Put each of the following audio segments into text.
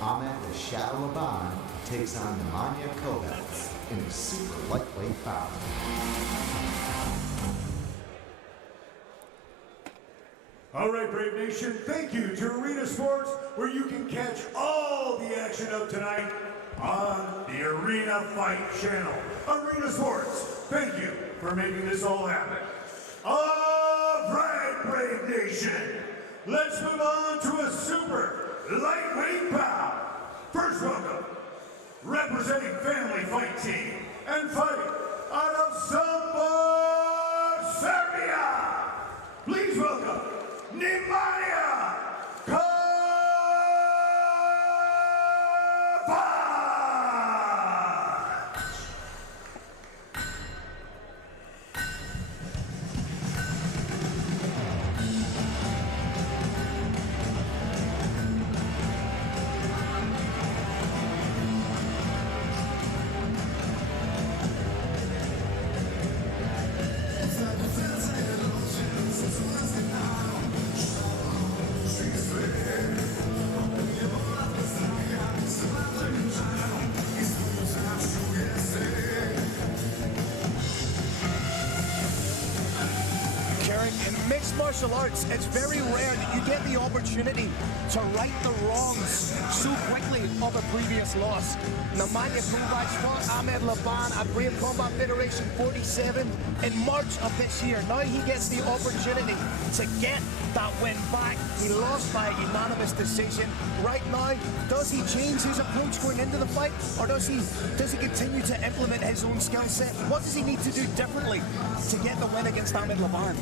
Ahmed the Shadow Labban takes on Nemanja Kovac in a super lightweight bout. All right, Brave Nation, thank you to Arena Sports, where you can catch all the action of tonight on the Arena Fight channel. Arena Sports, thank you for making this all happen. All right, Brave Nation, let's move on to a super lightweight bout. First welcome, representing Family Fight Team and fighting out of Sombor, Serbia. Please welcome Nemanja kovac. In mixed martial arts, it's very rare that you get the opportunity to right the wrongs so quickly of a previous loss. Nemanja Kovac fought Ahmed Labban at Brave Combat Federation 47 in March of this year. Now he gets the opportunity to get that win back. He lost by a unanimous decision. Right now, does he change his approach going into the fight, or does he continue to implement his own skill set? What does he need to do differently to get the win against Ahmed Labban?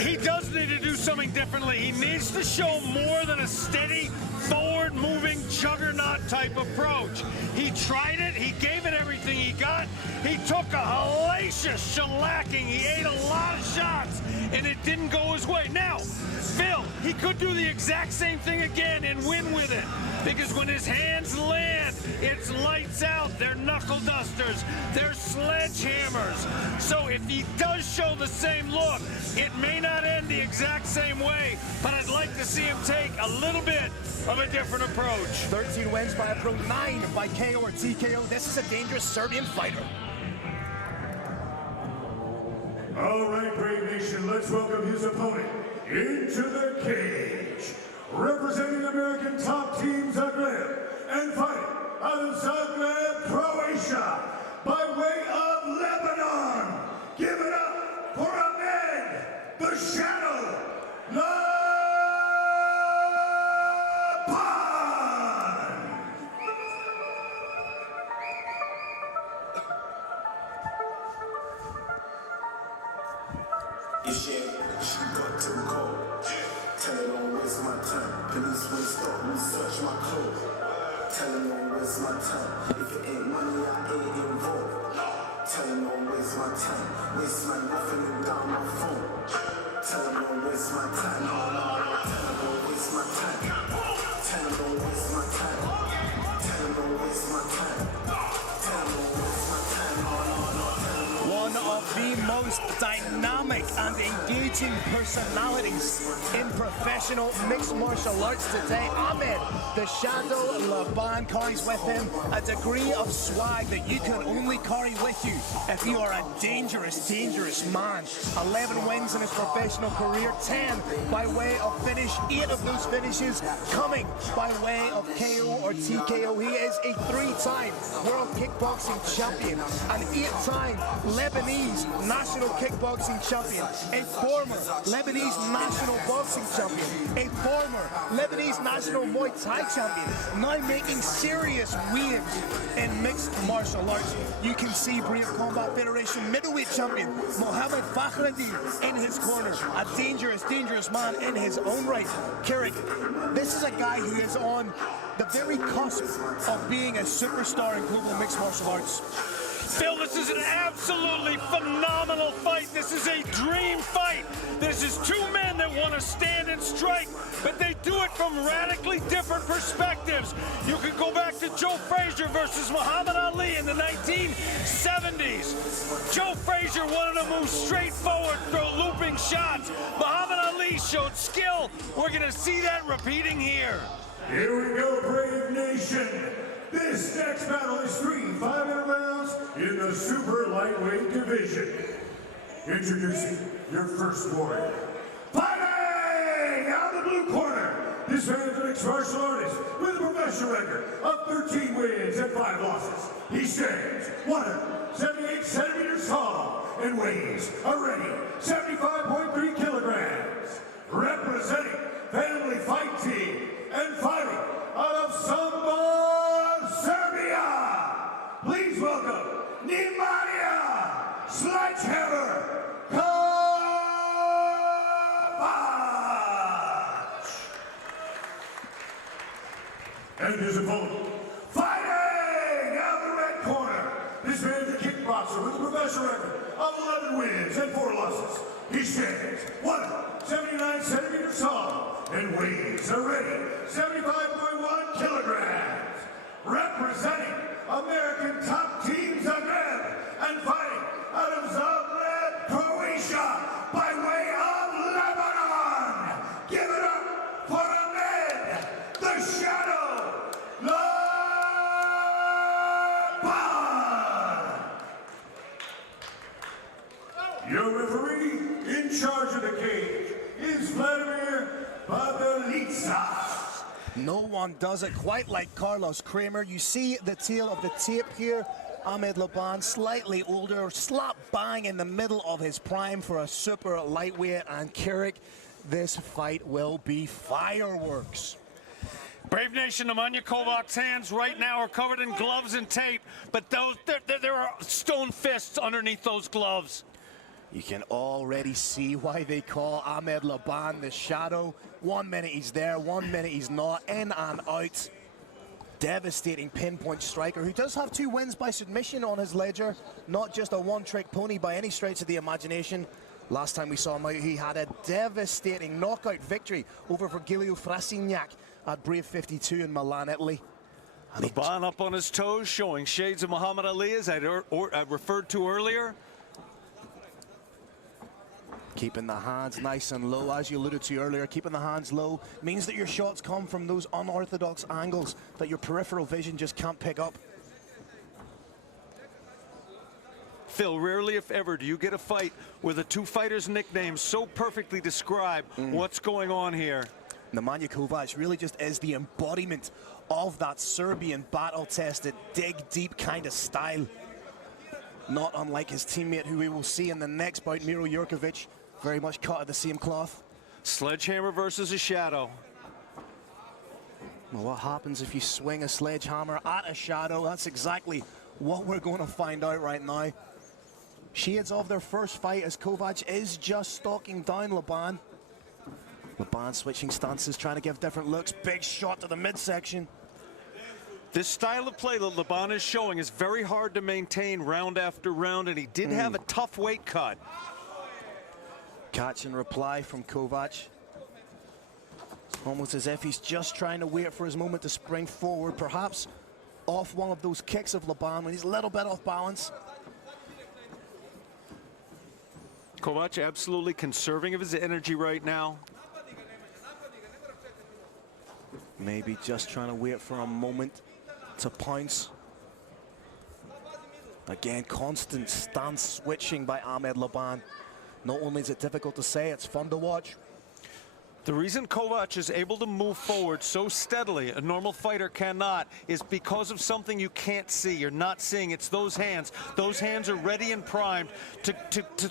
He does need to do something differently. He needs to show more than a steady, forward-moving, juggernaut-type approach. He tried it. He gave it everything he got. He took a hellacious shellacking. He ate a lot of shots, and it didn't go his way. Now, Phil, he could do the exact same thing again and win with it, because when his hands land, it's lights out. They're knuckle dusters. They're sledgehammers. So if he does show the same look, it may not end the exact same way, but I'd like to see him take a little bit of a different approach. 13 wins by a pro, 9 by KO or TKO. This is a dangerous Serbian fighter. All right, Brave Nation, let's welcome his opponent into the cage. Representing American top team Zagreb and fighting out of Zagreb, Croatia, by way of Lebanon. Give it up for Ahmed the Shadow Labban. She got to go. Tell her don't waste my time. Police won't stop me, search my code. Tell her don't waste my time. If it ain't money, I ain't involved. Tell her don't waste my time. Waste my nothing and down my phone. Tell her don't waste my time. No, no, no. Tell her don't waste my time. Tell her don't waste my time. Tell her don't waste my time. Tell her don't waste my time. No, no, no. One of the most dynamic and engaging personalities in professional mixed martial arts today. Ahmed the Shadow Labban carries with him a degree of swag that you can only carry with you if you are a dangerous, dangerous man. 11 wins in his professional career, 10 by way of finish, 8 of those finishes coming by way of KO or TKO. He is a 3-time world kickboxing champion, an 8-time Lebanese national kickboxing champion, a former Lebanese national boxing champion, a former Lebanese national Muay Thai champion, now making serious waves in mixed martial arts. You can see Brave Combat Federation middleweight champion Mohammed Fakhreddin in his corner, a dangerous, dangerous man in his own right. Carrick, this is a guy who is on the very cusp of being a superstar in global mixed martial arts. Phil, this is an absolutely phenomenal fight. This is a dream fight. This is two men that want to stand and strike, but they do it from radically different perspectives. You can go back to Joe Frazier versus Muhammad Ali in the 1970s. Joe Frazier wanted to move straight forward, throw looping shots. Muhammad Ali showed skill. We're going to see that repeating here. Here we go, Brave Nation. This next battle is 3 5-minute rounds in the super lightweight division. Introducing your first warrior. Fighting out of the blue corner. This man is a mixed martial artist with a professional record of 13 wins and 5 losses. He stands 178 centimeters tall and weighs already 75.3 kilograms. Representing Family Fight Team and fighting out of Samba, Serbia. Please welcome Nemanja Sledgehammer Kovac. And his opponent, fighting out of the red corner. This man is a kickboxer with a professional record of 11 wins and 4 losses. He stands 179 centimeters tall and weighs already 75.1 kilograms. Representing American top team Zagreb and fighting out of Zagreb, Croatia by way of Lebanon. Give it up for Ahmed, the Shadow Labban. Your referee in charge of the cage is Vladimir Badalica. No one does it quite like Carlos Kramer. You see the tail of the tape here. Ahmed Labban, slightly older, slap bang in the middle of his prime for a super lightweight. And Kirik, this fight will be fireworks. Brave Nation, Nemanja Kovac's hands right now are covered in gloves and tape, but there are stone fists underneath those gloves. You can already see why they call Ahmed Labban the Shadow. 1 minute he's there, 1 minute he's not, in and out. Devastating pinpoint striker who does have 2 wins by submission on his ledger. Not just a one-trick pony by any stretch of the imagination. Last time we saw him out, he had a devastating knockout victory over Virgilio Frasignac at Brave 52 in Milan, Italy. Labban up on his toes, showing shades of Muhammad Ali, as I referred to earlier. Keeping the hands nice and low, as you alluded to earlier. Keeping the hands low means that your shots come from those unorthodox angles that your peripheral vision just can't pick up. Phil, rarely if ever do you get a fight where the 2 fighters' nicknames so perfectly describe what's going on here. Nemanja Kovac really just is the embodiment of that Serbian battle-tested, dig-deep kind of style. Not unlike his teammate, who we will see in the next bout, Miro Jurkovic, very much cut of the same cloth. Sledgehammer versus a Shadow. Well, what happens if you swing a sledgehammer at a Shadow? That's exactly what we're going to find out right now. Shades of their first fight, as Kovac is just stalking down Labban. Labban switching stances, trying to give different looks. Big shot to the midsection. This style of play that Labban is showing is very hard to maintain round after round, and he did have a tough weight cut. Catch and reply from Kovac. Almost as if he's just trying to wait for his moment to spring forward, perhaps off one of those kicks of Labban when he's a little bit off balance. Kovac absolutely conserving of his energy right now. Maybe just trying to wait for a moment to pounce. Again, constant stance switching by Ahmed Labban. Not only is it difficult to say, it's fun to watch. The reason Kovac is able to move forward so steadily, a normal fighter cannot, is because of something you can't see. You're not seeing. It's those hands. Those hands are ready and primed to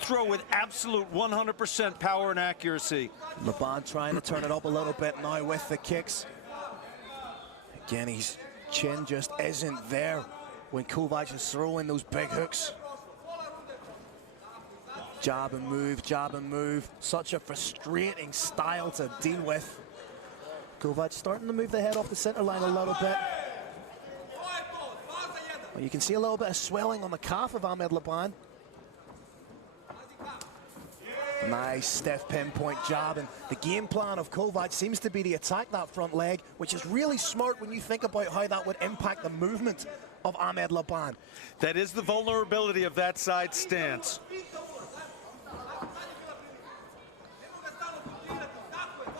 throw with absolute 100% power and accuracy. Labban trying to turn it up a little bit now with the kicks. Again, his chin just isn't there when Kovac is throwing those big hooks. Jab and move, jab and move. Such a frustrating style to deal with. Kovac starting to move the head off the center line a little bit. Well, you can see a little bit of swelling on the calf of Ahmed Labban. Nice stiff pinpoint jab, and the game plan of Kovac seems to be to attack that front leg, which is really smart when you think about how that would impact the movement of Ahmed Labban. That is the vulnerability of that side stance.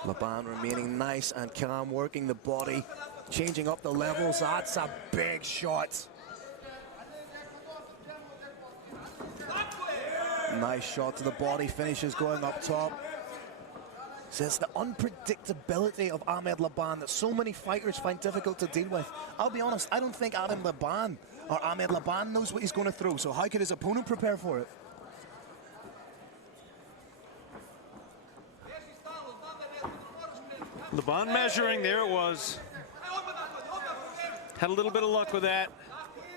Labban remaining nice and calm, working the body, Changing up the levels, that's a big shot. Nice shot to the body, finishes going up top. So it's the unpredictability of Ahmed Labban that so many fighters find difficult to deal with. I'll be honest, I don't think Ahmed Labban knows what he's going to throw, so how could his opponent prepare for it? Labban measuring, there it was. Had a little bit of luck with that.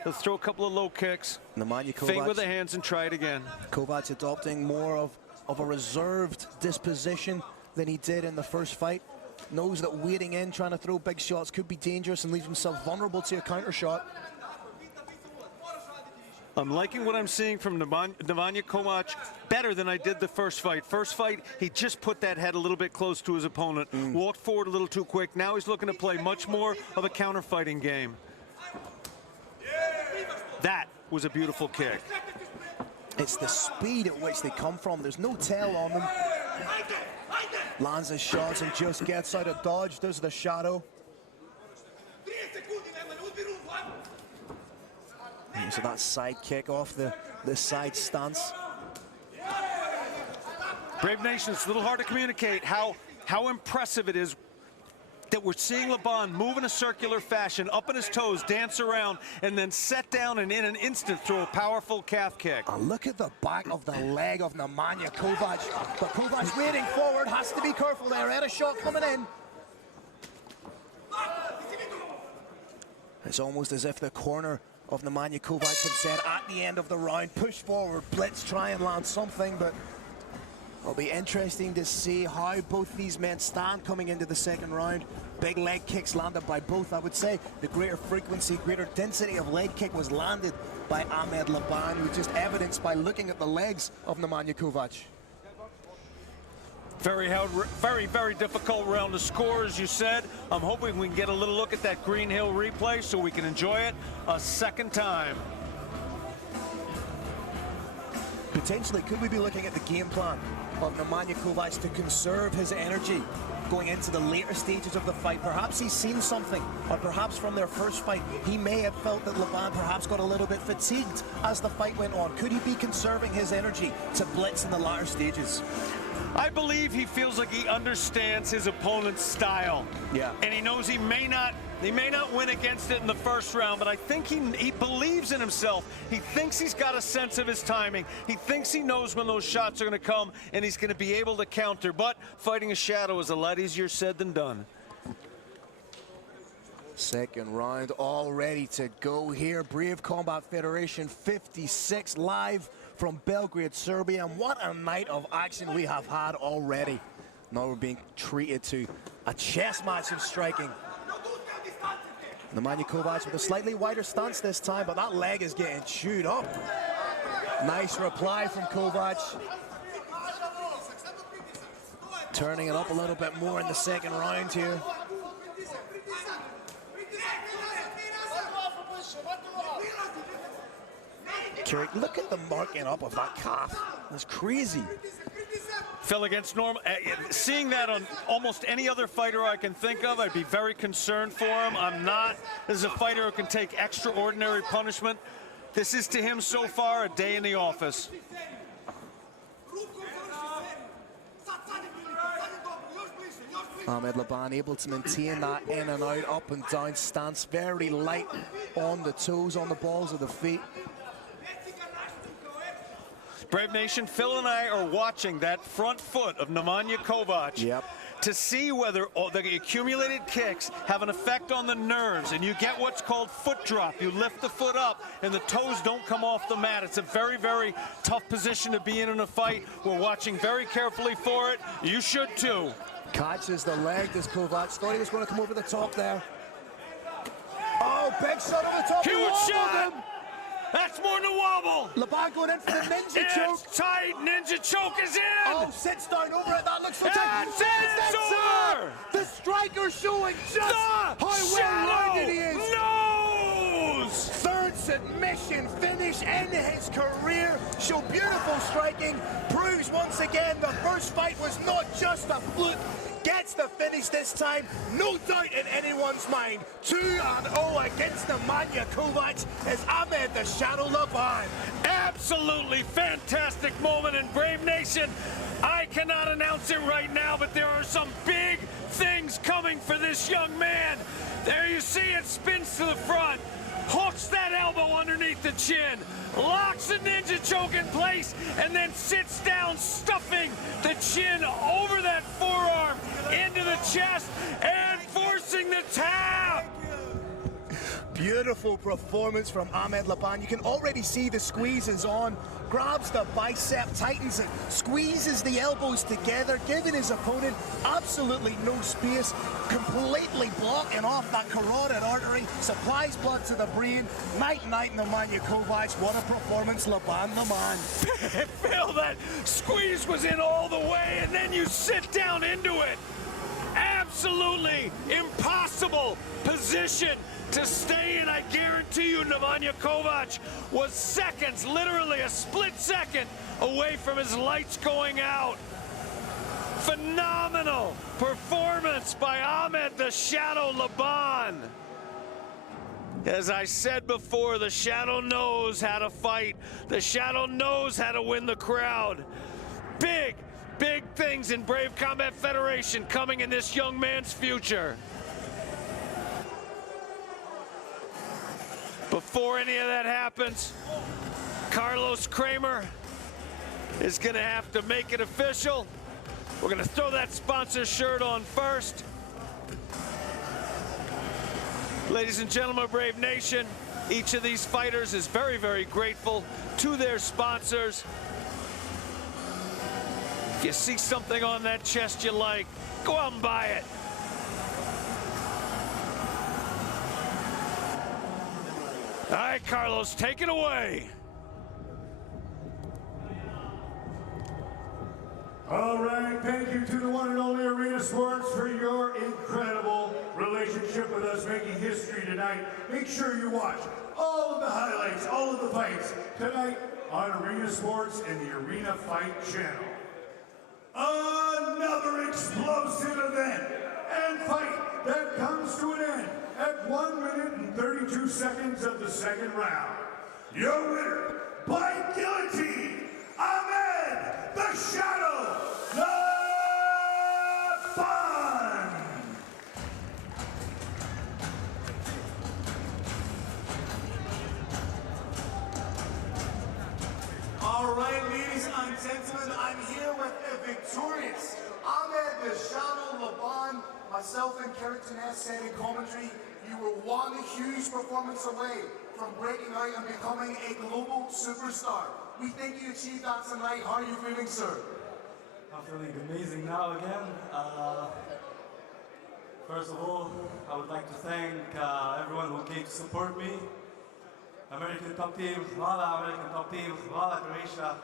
Let's throw a couple of low kicks. Nemanja Kovac. Feint with the hands and try it again. Kovac adopting more of a reserved disposition than he did in the first fight. Knows that waiting in, trying to throw big shots could be dangerous and leave himself vulnerable to a counter shot. I'm liking what I'm seeing from Nemanja Kovac better than I did the first fight. First fight, he just put that head a little bit close to his opponent, walked forward a little too quick. Now he's looking to play much more of a counter-fighting game. That was a beautiful kick. It's the speed at which they come from. There's no tail on them. Lands his shots and just gets out of dodge, does the shadow. So that side kick off the side stance. Brave Nation, it's a little hard to communicate how impressive it is that we're seeing Labban move in a circular fashion, up on his toes, dance around, and then set down and in an instant throw a powerful calf kick. Look at the back of the leg of Nemanja Kovac. But Kovac waiting forward, has to be careful there. Had a shot coming in. It's almost as if the corner of Nemanja Kovac had said at the end of the round, push forward, blitz, try and land something, but it'll be interesting to see how both these men stand coming into the second round. Big leg kicks landed by both. I would say the greater frequency, greater density of leg kick was landed by Ahmed Labban, who just evidenced by looking at the legs of Nemanja Kovac. Very, very difficult round to score, as you said. I'm hoping we can get a little look at that Green Hill replay so we can enjoy it a second time. Potentially, could we be looking at the game plan of Nemanja Kovac to conserve his energy going into the later stages of the fight? Perhaps he's seen something, or perhaps from their first fight, he may have felt that Labban perhaps got a little bit fatigued as the fight went on. Could he be conserving his energy to blitz in the latter stages? I believe he feels like he understands his opponent's style. Yeah. And he knows he may not win against it in the first round, but I think he believes in himself. He thinks he's got a sense of his timing. He thinks he knows when those shots are going to come, and he's going to be able to counter. But fighting a shadow is a lot easier said than done. Second round all ready to go here. Brave Combat Federation 56 live from Belgrade, Serbia. And what a night of action we have had already. Now we're being treated to a chess match of striking. Nemanja Kovac with a slightly wider stance this time, but that leg is getting chewed up. Nice reply from Kovac. Turning it up a little bit more in the second round here. Carrick, look at the marking up of that calf. That's crazy. Fell against normal. Seeing that on almost any other fighter I can think of, I'd be very concerned for him. I'm not. This is a fighter who can take extraordinary punishment. This is to him so far a day in the office. Ahmed Labban able to maintain that in and out, up and down stance, very light on the toes, on the balls of the feet. Brave Nation, Phil and I are watching that front foot of Nemanja Kovac to see whether the accumulated kicks have an effect on the nerves, and you get what's called foot drop. You lift the foot up and the toes don't come off the mat. It's a very, very tough position to be in a fight. We're watching very carefully for it. You should too. Catches the leg, does Kovac. Thought he was going to come over the top there. Oh, big shot over the top. Huge shot! That's more than a wobble. Labban going in for the ninja choke. It's tight. Ninja choke is in. Oh, sits down over it. That looks so tight. That's over. The striker showing just how well-rounded he is. Knows. Third submission finish in his career. Show beautiful striking. Proves once again the first fight was not just a fluke. gets the finish this time. No doubt in anyone's mind. 2-0 against Nemanja Kovac is Ahmed the Shadow Labban. Absolutely fantastic moment in Brave Nation. I cannot announce it right now, but there are some big things coming for this young man. There you see it, spins to the front, hooks that elbow underneath the chin, locks a ninja choke in place, and then sits down, stuffing the chin over that forearm into the chest and forcing the tap. Beautiful performance from Ahmed Labban. You can already see the squeezes on. Grabs the bicep, tightens it, squeezes the elbows together, giving his opponent absolutely no space, completely blocking off that carotid artery, supplies blood to the brain. Night-night, Nemanja Kovac. What a performance, Labban the man. Phil, that squeeze was in all the way, and then you sit down into it. Absolutely impossible position to stay in. I guarantee you Nemanja Kovac was seconds, literally a split second away from his lights going out. Phenomenal performance by Ahmed the Shadow Labban. As I said before, the Shadow knows how to fight. The Shadow knows how to win the crowd. Big things in Brave Combat Federation coming in this young man's future. Before any of that happens, Carlos Kramer is going to have to make it official. We're going to throw that sponsor shirt on first. Ladies and gentlemen, Brave Nation, each of these fighters is very, very grateful to their sponsors. If you see something on that chest you like, go out and buy it. All right, Carlos, take it away. All right, thank you to the one and only Arena Sports for your incredible relationship with us, making history tonight. Make sure you watch all of the highlights, all of the fights tonight on Arena Sports and the Arena Fight channel. Another explosive event and fight that comes to an end at 1 minute and 32 seconds of the second round. Your winner by guillotine, Ahmed the Shadow Labban. All right, ladies and gentlemen, I'm here with a victorious Ahmed the Shadow Labban. Myself and Kerriton S said in commentary, you were one huge performance away from breaking out and becoming a global superstar. We think you achieved that tonight. How are you feeling, sir? I'm feeling amazing now again. First of all, I would like to thank everyone who came to support me. American Top Team, American Top Team, Croatia.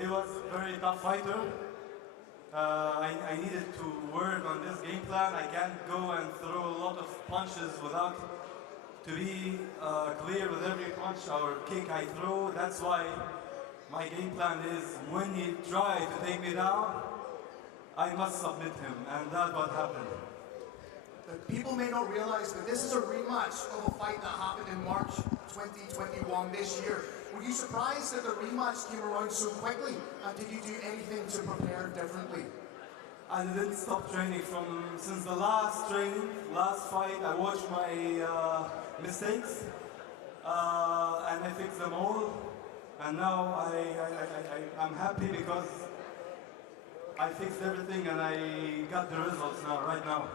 He was a very tough fighter. I needed to work on this game plan. I can't go and throw a lot of punches without to be clear with every punch or kick I throw. That's why my game plan is when he tries to take me down, I must submit him, and that's what happened. But people may not realize that this is a rematch of a fight that happened in March 2021 this year. Were you surprised that the rematch came around so quickly? And did you do anything to prepare differently? I didn't stop training since the last fight. I watched my mistakes and I fixed them all. And now I'm happy because I fixed everything and I got the results right now.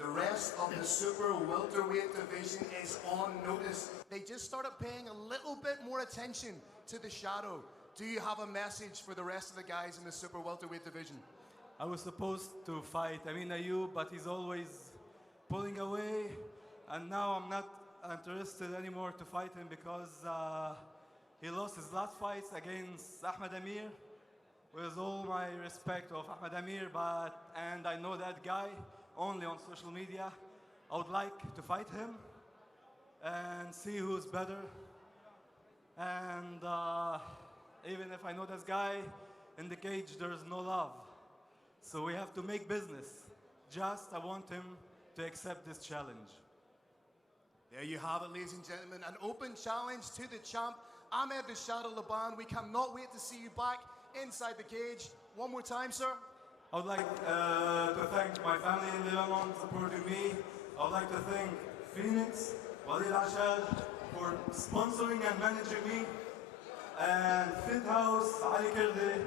The rest of the super welterweight division is on notice. They just started paying a little bit more attention to the Shadow. Do you have a message for the rest of the guys in the super welterweight division? I was supposed to fight Ayub, but he's always pulling away. And now I'm not interested anymore to fight him because he lost his last fights against Ahmed Amir. With all my respect of Ahmed Amir, and I know that guy only on social media. I would like to fight him and see who's better. And even if I know this guy, in the cage there is no love. So we have to make business. I want him to accept this challenge. There you have it, ladies and gentlemen. An open challenge to the champ, Ahmed the Shadow Labban. We cannot wait to see you back inside the cage. One more time, sir. I would like to thank my family in Lebanon supporting me. I would like to thank Phoenix, Walid Ashal for sponsoring and managing me. And Fit House, Ali Kirdi,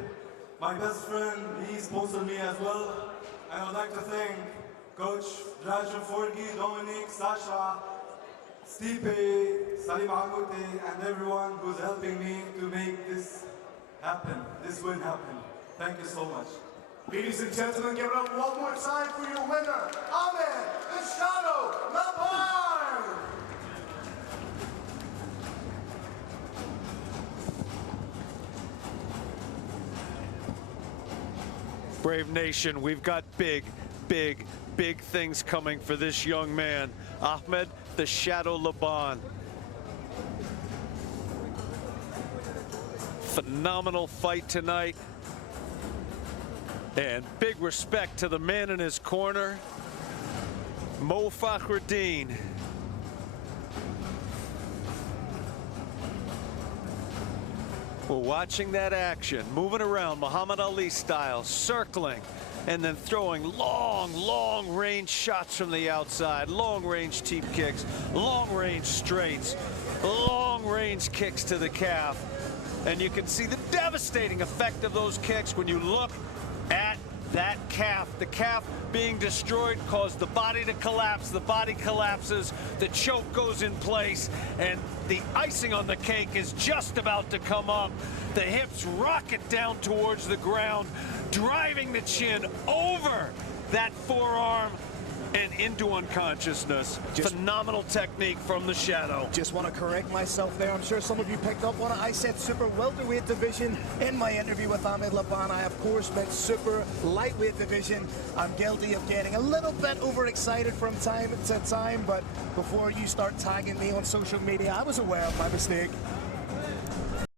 my best friend, he sponsored me as well. And I would like to thank Coach Drajan Forgi, Dominic, Sasha, Stipe, Salim Amuti, and everyone who's helping me to make this happen, this win happen. Thank you so much. Ladies and gentlemen, give it up one more time for your winner, Ahmed the Shadow Labban! Brave Nation, we've got big things coming for this young man, Ahmed the Shadow Labban. Phenomenal fight tonight. And big respect to the man in his corner, Mo Fakhreddin. We're watching that action, moving around Muhammad Ali style, circling, and then throwing long range shots from the outside, long range teep kicks, long range straights, long range kicks to the calf. And you can see the devastating effect of those kicks when you look at that calf. The calf being destroyed caused the body to collapse. The body collapses, the choke goes in place, and the icing on the cake is just about to come up. The hips rocket down towards the ground, driving the chin over that forearm and into unconsciousness. Phenomenal technique from the Shadow. Just want to correct myself there. I'm sure some of you picked up on it. I said super welterweight division in my interview with Ahmed Labban. I, of course, meant super lightweight division. I'm guilty of getting a little bit overexcited from time to time, but before you start tagging me on social media, I was aware of my mistake.